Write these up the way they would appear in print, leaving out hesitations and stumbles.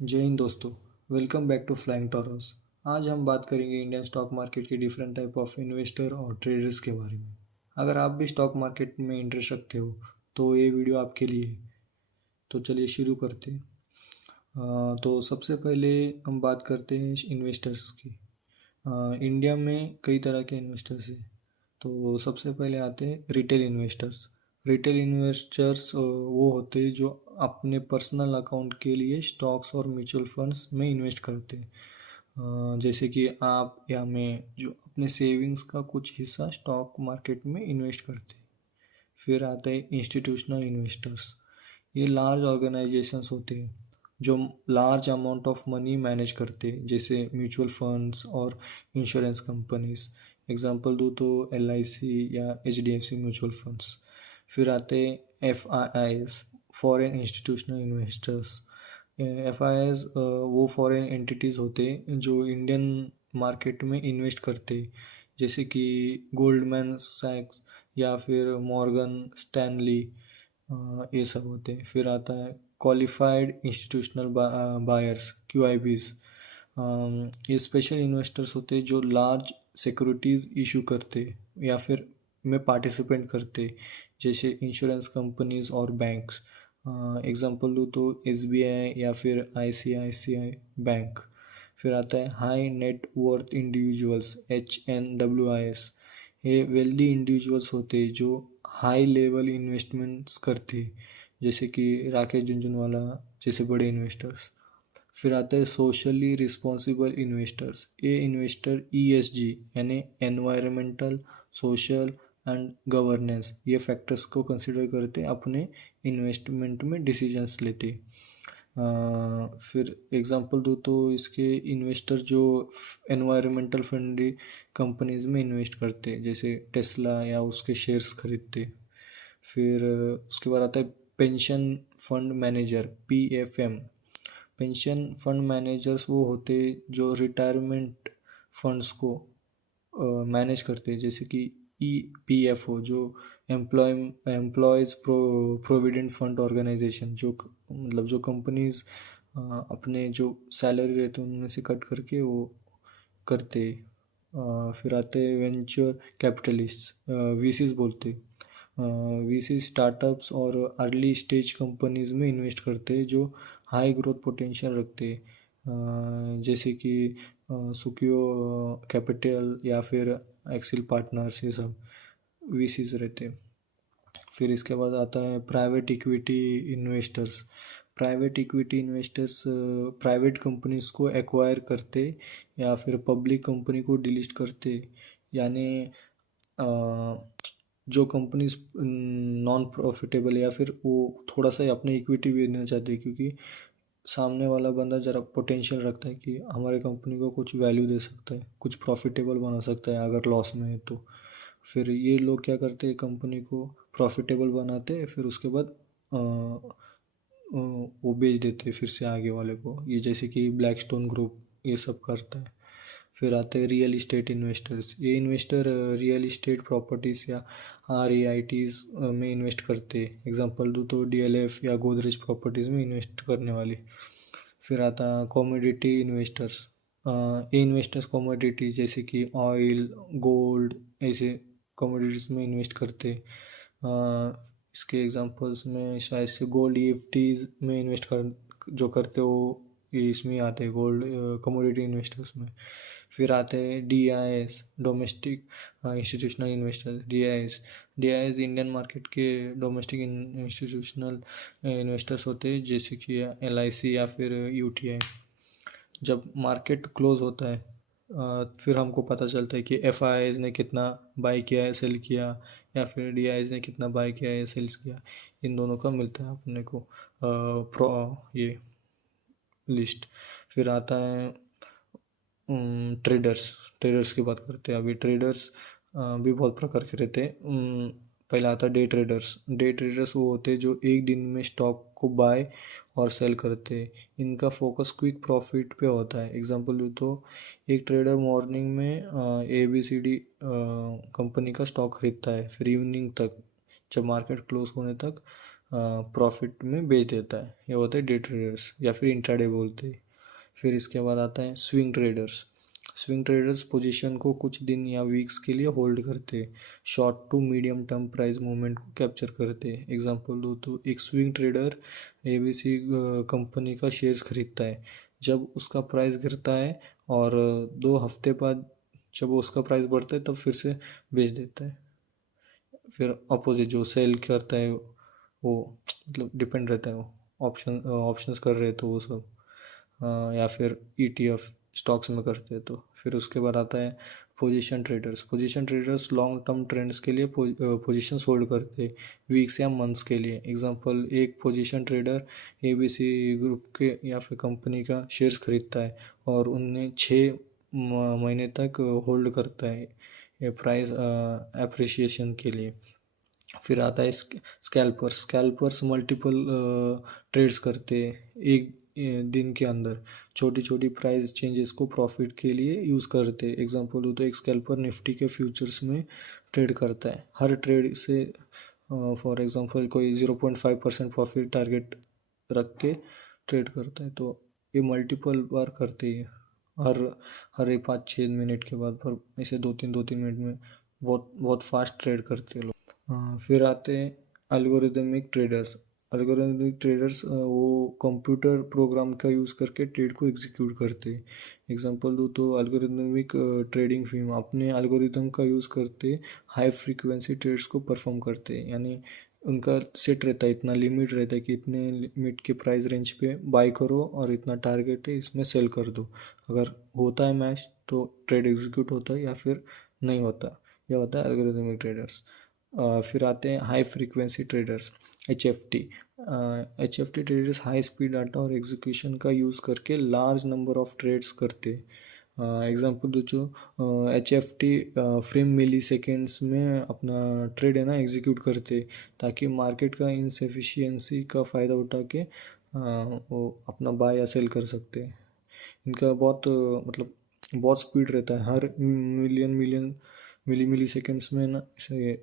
जय हिंद दोस्तों। Welcome back to flying Taurus. आज हम बात करेंगे इंडियन स्टॉक मार्केट के डिफरेंट टाइप ऑफ इन्वेस्टर और ट्रेडर्स के बारे में। अगर आप भी स्टॉक मार्केट में इंटरेस्ट रखते हो तो ये वीडियो आपके लिए है। तो चलिए शुरू करते हैं। तो सबसे पहले हम बात करते हैं इन्वेस्टर्स की। इंडिया में कई तरह के इन्वेस्टर्स हैं। तो सबसे पहले आते हैं रिटेल इन्वेस्टर्स। रिटेल इन्वेस्टर्स वो होते हैं जो अपने पर्सनल अकाउंट के लिए स्टॉक्स और म्यूचुअल फंड्स में इन्वेस्ट करते हैं। जैसे कि आप या मैं जो अपने सेविंग्स का कुछ हिस्सा स्टॉक मार्केट में इन्वेस्ट करते हैं। फिर आते हैं इंस्टीट्यूशनल इन्वेस्टर्स। ये लार्ज ऑर्गेनाइजेशंस होते हैं जो large amount of money manage करते हैं, जैसे म्यूचुअल फंड्स और इंश्योरेंस कंपनीज। एग्जांपल दूँ तो LIC या HDFC म्यूचुअल फंड्स। फिर आते हैं FIIs, foreign institutional investors. FIIs वो फॉरेन एंटिटीज़ होते हैं जो इंडियन मार्केट में इन्वेस्ट करते हैं, जैसे कि गोल्डमैन सैक्स या फिर मॉर्गन स्टैनली। ये सब होते हैं। फिर आता है क्वालिफाइड इंस्टीट्यूशनल बायर्स, QIBs। ये स्पेशल इन्वेस्टर्स होते हैं जो लार्ज सिक्योरिटीज़ इशू करते या फिर में पार्टिसिपेट करते, जैसे इंश्योरेंस कंपनीज और बैंक्स। एग्जांपल दूँ तो SBI या फिर ICICI बैंक। फिर आता है high net worth individuals, HNWIs। ये वेल्दी इंडिविजुअल्स होते हैं जो हाई लेवल इन्वेस्टमेंट्स करते हैं, जैसे कि राकेश झुनझुनवाला जैसे बड़े इन्वेस्टर्स। फिर आता है सोशली रिस्पॉन्सिबल इन्वेस्टर्स। ये इन्वेस्टर ESG यानी एनवायरमेंटल, सोशल एंड गवर्नेंस ये फैक्टर्स को कंसिडर करते अपने इन्वेस्टमेंट में डिसीजंस लेते। फिर एग्जांपल दूँ तो इसके इन्वेस्टर जो एनवायरमेंटल फ्रेंडली कंपनीज में इन्वेस्ट करते हैं, जैसे टेस्ला या उसके शेयर्स खरीदते। फिर उसके बाद आता है pension fund manager, PFM। Pension fund managers वो होते जो रिटायरमेंट फंड्स को मैनेज करते हैं, जैसे कि EPFO जो एम्प्लॉयज़ प्रोविडेंट फंड ऑर्गेनाइजेशन, जो मतलब जो कंपनीज अपने जो सैलरी रहते हैं उनमें से कट करके वो करते। फिर आते हैं वेंचर कैपिटलिस्ट, VCs बोलते। VC स्टार्टअप्स और अर्ली स्टेज कंपनीज में इन्वेस्ट करते हैं जो हाई ग्रोथ पोटेंशियल रखते हैं, जैसे कि सुकियो कैपिटल या फिर एक्सिल पार्टनर्स, ये सब VCs रहते हैं। फिर इसके बाद आता है private equity investors. Private equity investors private companies को एक्वायर करते या फिर पब्लिक कंपनी को डिलिस्ट करते, यानी जो कंपनीज नॉन प्रॉफिटेबल या फिर वो थोड़ा सा अपने इक्विटी बेचना चाहते हैं, क्योंकि सामने वाला बंदा ज़रा पोटेंशियल रखता है कि हमारे कंपनी को कुछ वैल्यू दे सकता है, कुछ प्रॉफिटेबल बना सकता है अगर लॉस में है तो। फिर ये लोग क्या करते हैं, कंपनी को प्रॉफिटेबल बनाते हैं, फिर उसके बाद वो बेच देते हैं फिर से आगे वाले को। ये जैसे कि ब्लैकस्टोन ग्रुप ये सब करता है। फिर आते हैं रियल इस्टेट इन्वेस्टर्स। ये इन्वेस्टर रियल इस्टेट प्रॉपर्टीज़ या REITs में इन्वेस्ट करते हैं। एग्जांपल दूँ तो DLF या गोदरेज प्रॉपर्टीज़ में इन्वेस्ट करने वाली। फिर आता कॉमोडिटी इन्वेस्टर्स। ये इन्वेस्टर्स कॉमोडिटी जैसे कि ऑयल, गोल्ड, ऐसे कमोडिटीज़ में इन्वेस्ट करते। इसके एग्जांपल्स में शायद से गोल्ड EFTs में इन्वेस्ट कर जो करते हो, ये इसमें आते हैं गोल्ड कमोडिटी इन्वेस्टर्स में। फिर आते हैं DIS, domestic institutional investors. DIS Indian market के डोमेस्टिक इंस्टीट्यूशनल इन्वेस्टर्स होते हैं, जैसे कि LIC या फिर UTI। जब मार्केट क्लोज होता है फिर हमको पता चलता है कि FIIs ने कितना बाई किया है, सेल किया, या फिर DIs ने कितना बाई किया है, सेल्स किया। इन दोनों का मिलता है अपने को प्रो ये लिस्ट। फिर आता है ट्रेडर्स। ट्रेडर्स की बात करते हैं अभी। ट्रेडर्स भी बहुत प्रकार के रहते हैं। पहला आता है डे ट्रेडर्स। डे ट्रेडर्स वो होते हैं जो एक दिन में स्टॉक को बाय और सेल करते हैं। इनका फोकस क्विक प्रॉफिट पे होता है। एग्जांपल दूँ तो एक ट्रेडर मॉर्निंग में ABCD कंपनी का स्टॉक खरीदता है, फिर इवनिंग तक जब मार्केट क्लोज होने तक प्रॉफिट में बेच देता है, ये होते हैं डे ट्रेडर्स या फिर इंट्राडे बोलते हैं। फिर इसके बाद आता है swing traders. Swing traders position को कुछ दिन या वीक्स के लिए होल्ड करते हैं, short to medium term price movement को कैप्चर करते हैं। एग्जांपल दो तो एक स्विंग ट्रेडर एबीसी कंपनी का शेयर्स खरीदता है, जब उसका प्राइस गिरता है और 2 हफ्ते बाद जब उसका प्राइस बढ़ता है तब फिर से बेच देता है। फिर अपोजिट जो सेल करता है वो मतलब डिपेंड रहता है, वो ऑप्शंस कर रहे तो वो सब या फिर ईटीएफ स्टॉक्स में करते हैं तो। फिर उसके बाद आता है position traders. Position traders long term trends के लिए पोजीशंस होल्ड करते हैं, वीक्स या मंथ्स के लिए। एग्जांपल एक पोजीशन ट्रेडर एबीसी ग्रुप के या फिर कंपनी का शेयर्स खरीदता है और उन्हें 6 महीने तक होल्ड करता है, ये प्राइस अप्रिसिएशन के लिए। फिर आता है स्कैल्पर्स। स्कैल्पर्स मल्टीपल ट्रेड्स करते हैं एक दिन के अंदर, छोटी छोटी प्राइस चेंजेस को प्रॉफिट के लिए यूज़ करते हैं। एग्जांपल हो तो एक स्कैल्पर निफ्टी के फ्यूचर्स में ट्रेड करता है, हर ट्रेड से फॉर एग्जांपल कोई 0.5% प्रॉफिट टारगेट रख के ट्रेड करता है, तो ये मल्टीपल बार करते हैं हर हर एक 5-6 मिनट के बाद, पर ऐसे 2-3 मिनट में बहुत बहुत फास्ट ट्रेड करते हैं लोग। फिर आते हैं अल्गोरिदमिक ट्रेडर्स। अल्गोरिदमिक ट्रेडर्स वो कंप्यूटर प्रोग्राम का यूज़ करके ट्रेड को एग्जीक्यूट करते हैं। एग्जांपल दो तो अल्गोरिदमिक ट्रेडिंग फर्म अपने अल्गोरिदम का यूज़ करते हाई फ्रीक्वेंसी ट्रेड्स को परफॉर्म करते हैं, यानी उनका सेट रहता है, इतना लिमिट रहता है कि इतने लिमिट के प्राइस रेंज पे बाय करो और इतना टारगेट है इसमें सेल कर दो। अगर होता है मैच तो ट्रेड एग्जीक्यूट होता है या फिर नहीं होता। यह होता है अल्गोरिदमिक ट्रेडर्स। फिर आते हैं high frequency traders, HFT। HFT traders high speed data और एग्जीक्यूशन का यूज़ करके लार्ज नंबर ऑफ ट्रेड्स करते हैं। एग्जांपल दो जो HFT फ्रेम मिली सेकेंड्स में अपना ट्रेड है ना एग्जीक्यूट करते, ताकि मार्केट का इनसेफिशिएंसी का फ़ायदा उठा के वो अपना बाय या सेल कर सकते हैं। इनका बहुत मतलब बहुत स्पीड रहता है, हर मिली सेकेंड्स में ना इसे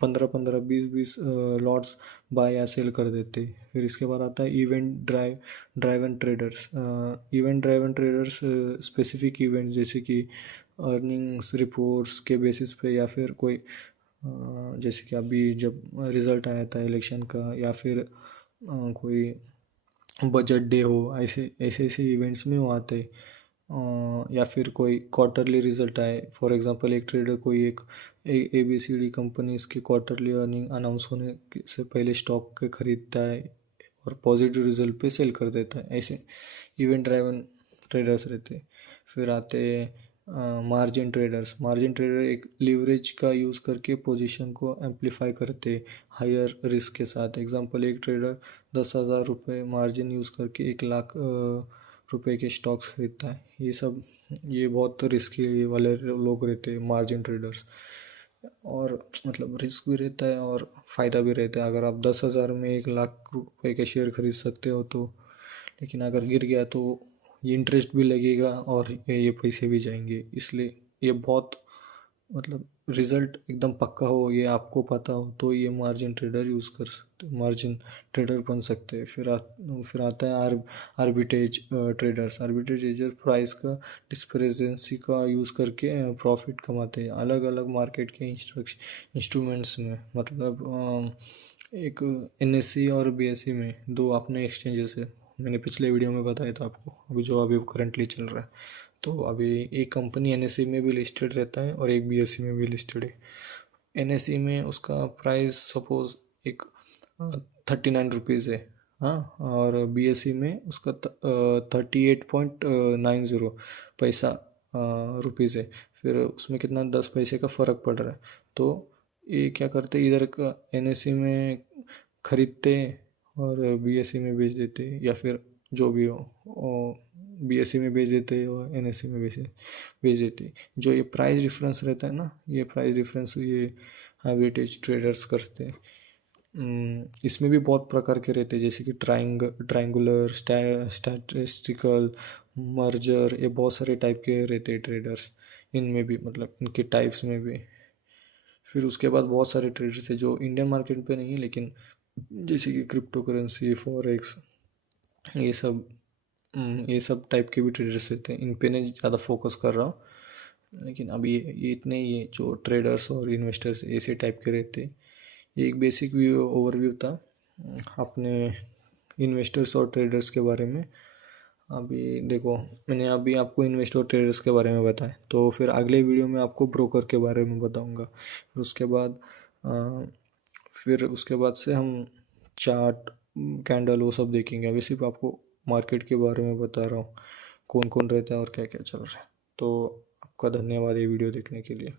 15-15 20-20 लॉट्स बाय या सेल कर देते। फिर इसके बाद आता है event driven traders. Event driven traders specific event जैसे कि अर्निंग्स रिपोर्ट्स के बेसिस पे या फिर कोई जैसे कि अभी जब रिज़ल्ट आया था इलेक्शन का या फिर कोई बजट डे हो, ऐसे ऐसे ऐसे इवेंट्स में वो आते हैं। या फिर कोई क्वार्टरली रिजल्ट आए, फॉर एग्जांपल एक ट्रेडर कोई एक ABCD कंपनी इसकी क्वार्टरली अर्निंग अनाउंस होने से पहले स्टॉक के खरीदता है और पॉजिटिव रिजल्ट पे सेल कर देता है, ऐसे इवेंट ड्राइवन ट्रेडर्स रहते हैं। फिर आते मार्जिन ट्रेडर्स। मार्जिन ट्रेडर एक लीवरेज का यूज़ करके पोजीशन को एम्पलीफाई करते हायर रिस्क के साथ। एग्जांपल एक ट्रेडर 10,000 रुपये मार्जिन यूज़ करके 1 लाख रुपए के स्टॉक्स खरीदता है। ये बहुत रिस्की वाले लोग रहते हैं मार्जिन ट्रेडर्स, और मतलब रिस्क भी रहता है और फ़ायदा भी रहता है। अगर आप 10,000 में 1 लाख रुपए के शेयर खरीद सकते हो तो, लेकिन अगर गिर गया तो ये इंटरेस्ट भी लगेगा और ये पैसे भी जाएंगे। इसलिए ये बहुत मतलब रिजल्ट एकदम पक्का हो, ये आपको पता हो, तो ये मार्जिन ट्रेडर यूज़ कर सकते, मार्जिन ट्रेडर बन सकते हैं। फिर आता है arbitrage traders. Arbitrage trader price का डिस्क्रिपेंसी का यूज़ करके प्रॉफिट कमाते हैं अलग अलग मार्केट के इंस्ट्रूमेंट्स में। मतलब एक NSE और BSE में दो अपने एक्सचेंजेस है, मैंने पिछले वीडियो में बताया था आपको, अभी करंटली चल रहा है। तो अभी एक कंपनी NSE में भी लिस्टेड रहता है और एक BSE में भी लिस्टेड है। NSE में उसका प्राइस सपोज एक 39 रुपीज़ है, हाँ, और BSE में उसका 38.90 पैसा रुपीज़ है। फिर उसमें कितना 10 पैसे का फ़र्क पड़ रहा है। तो ये क्या करते इधर का NSE में खरीदते और BSE में बेच देते, या फिर जो भी हो BSE में बेच देते और NSE में बेच देते। जो ये प्राइस डिफरेंस रहता है ना, ये प्राइस डिफरेंस ये आर्बिट्रेज ट्रेडर्स करते हैं। इसमें भी बहुत प्रकार के रहते हैं, जैसे कि ट्रायंगुलर, स्टैटिस्टिकल, मर्जर, ये बहुत सारे टाइप के रहते हैं ट्रेडर्स इनमें भी, मतलब इनके टाइप्स में भी। फिर उसके बाद बहुत सारे ट्रेडर्स है जो इंडियन मार्केट पे नहीं है लेकिन जैसे कि क्रिप्टो करेंसी, फॉरेक्स, ये सब ये सब टाइप के भी ट्रेडर्स रहते हैं। इन पे नहीं ज़्यादा फोकस कर रहा हूँ, लेकिन अभी ये इतने ही है जो ट्रेडर्स और इन्वेस्टर्स ऐसे टाइप के रहते हैं। ये एक बेसिक व्यू ओवरव्यू था अपने इन्वेस्टर्स और ट्रेडर्स के बारे में। अभी देखो, मैंने अभी आपको इन्वेस्टर और ट्रेडर्स के बारे में बताया, तो फिर अगले वीडियो में आपको ब्रोकर के बारे में बताऊंगा। फिर उसके बाद से हम चार्ट, कैंडल, वो सब देखेंगे। अभी सिर्फ आपको मार्केट के बारे में बता रहा हूँ, कौन कौन रहता है और क्या क्या चल रहा है। तो आपका धन्यवाद ये वीडियो देखने के लिए।